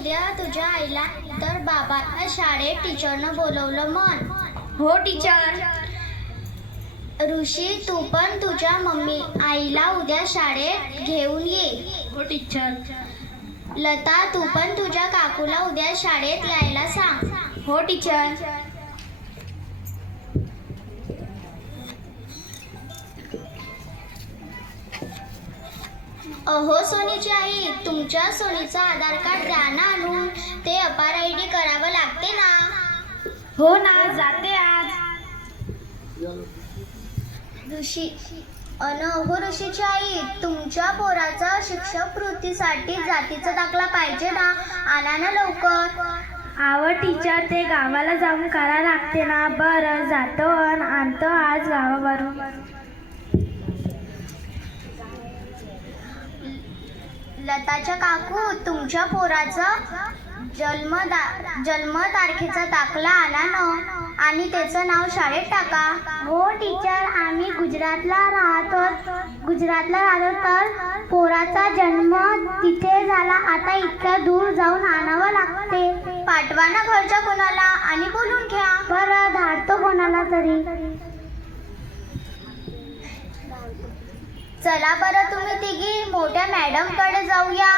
उद्या तुझ्या आईला तर बाबाला शाळेत टीचरनं बोलवलं म्हण. हो टीचर. ऋषी तू पण तुझ्या मम्मी आईला उद्या शाळेत घेऊन ये. हो टीचर. लता तू पण तुझ्या काकूला उद्या शाळेत यायला सांग. हो टीचर. अहो सोनीची आई तुमच्या सोनीचं आधार कार्ड द्या ना आणून. ते अपार आय डी करावं लागते ना. हो ना जाते आज. ऋषी अन हो ऋषीची आई तुमच्या पोराचा शिक्षकवृत्तीसाठी जातीचा दाखला पाहिजे ना. आणा ना लवकर. आव टीचर ते गावाला जाऊन करा लागते ना. बरं जातो अन आणतो आज गावावरून. लताच्या काकू तुमच्या पोराचा जन्म जन्म तारखेचा दाखला आला ना आणि त्याचं नाव शाळेत टाका. हो टीचर आम्ही गुजरातला राहतो. गुजरातला राहतो तर पोराचा जन्म तिथे झाला. आता इतक्या दूर जाऊन आणावं लागते. पाठवा ना घरच्या कोणाला आणि बोलून घ्या. बरं धाडतो कोणाला तरी. चला बरं तुम्ही तिघी मोठ्या मॅडमकडे जाऊया.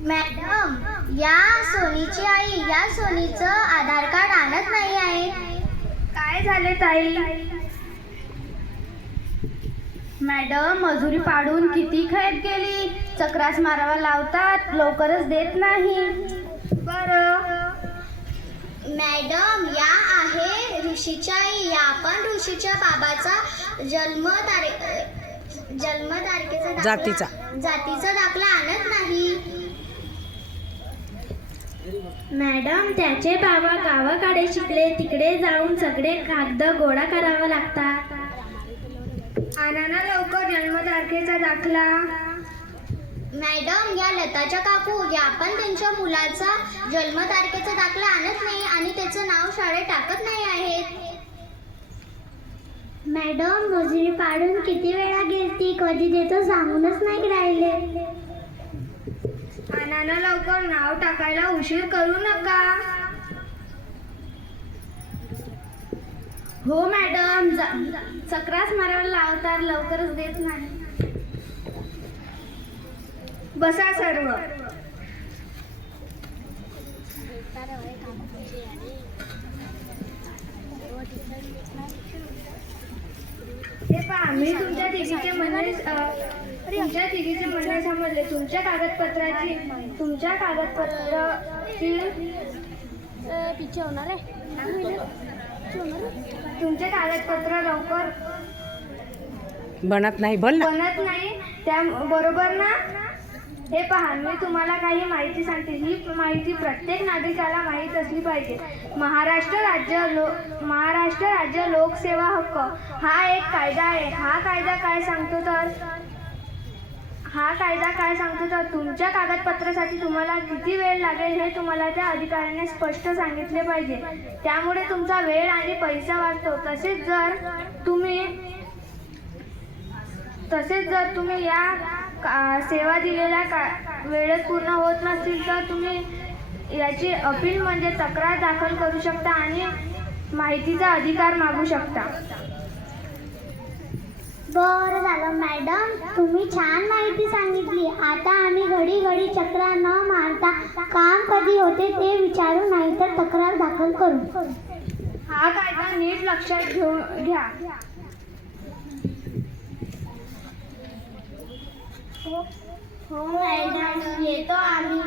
मॅडम या सोनीची आई या सोनीचं आधार कार्ड आणत नाही आहे. काय झाले ताई? मॅडम मजुरी पाडून किती खेप गेली चक्रास मारावा लावतात लवकरच देत नाही. बरं. मॅडम या आहे ऋषीच्या आई या पण ऋषीच्या बाबाचा जन्म तारीख जन्म तारखेचा दाखला- जातीचा. जातीचा दाखला आणत नाही. मॅडम त्याचे बाबा गावाकडे शिकले तिकडे जाऊन सगळे कागद गोळा करावा लागतात. आणा ना लवकर जन्मतारखेचा दाखला. मॅडम या लताच्या काकू या पण त्यांच्या मुलाचा जन्म तारखेचा दाखला आणत नाही आणि त्याचं नाव शाळेत टाकत नाही आहेत. मॅडम मजुरी पाडून किती वेळा गेलती कधी देतो सांगूनच नाही राहिले. आणा ना लवकर नाव टाकायला उशीर करू नका. हो मॅडम चक्रास मारायला लावतात लवकरच देत नाही. बसा सर्व. हे पहा मी तुमच्या तिघीचे म्हणणे तुमच्या तिघीचे म्हणणे समजले. तुमच्या कागदपत्राची तुमच्या कागदपत्राची तुमचे कागदपत्र लवकर बनत नाही बनत नाही. त्या बरोबर ना? हे पहा मी तुम्हाला काही माहिती सांगते. ही माहिती प्रत्येक नागरिकाला माहीत असली पाहिजे. महाराष्ट्र राज्य लो महाराष्ट्र राज्य लोकसेवा हक्क हा एक कायदा आहे. हा कायदा काय सांगतो तर? हा कायदा काय सांगतो तर? तुमच्या कागदपत्रासाठी तुम्हाला किती वेळ लागेल हे तुम्हाला त्या अधिकाऱ्याने स्पष्ट सांगितले पाहिजे. त्यामुळे तुमचा वेळ आणि पैसा वाचतो. तसेच जर तुम्ही तसेच जर तुम्ही या सेवा दिलेल्या का वेळेत पूर्ण होत नसतील तर तुम्ही याची अपील म्हणजे तक्रार दाखल करू शकता आणि माहितीचा अधिकार मागू शकता. बरं झालं मॅडम. तुम्ही छान माहिती सांगितली. आता आम्ही घडी घडी चक्रा न मारता काम कधी होते ते विचारू नाही तर तक्रार दाखल करू. हा कायदा नीट लक्षात घेऊ घ्या. हो मॅडम येतो आम्ही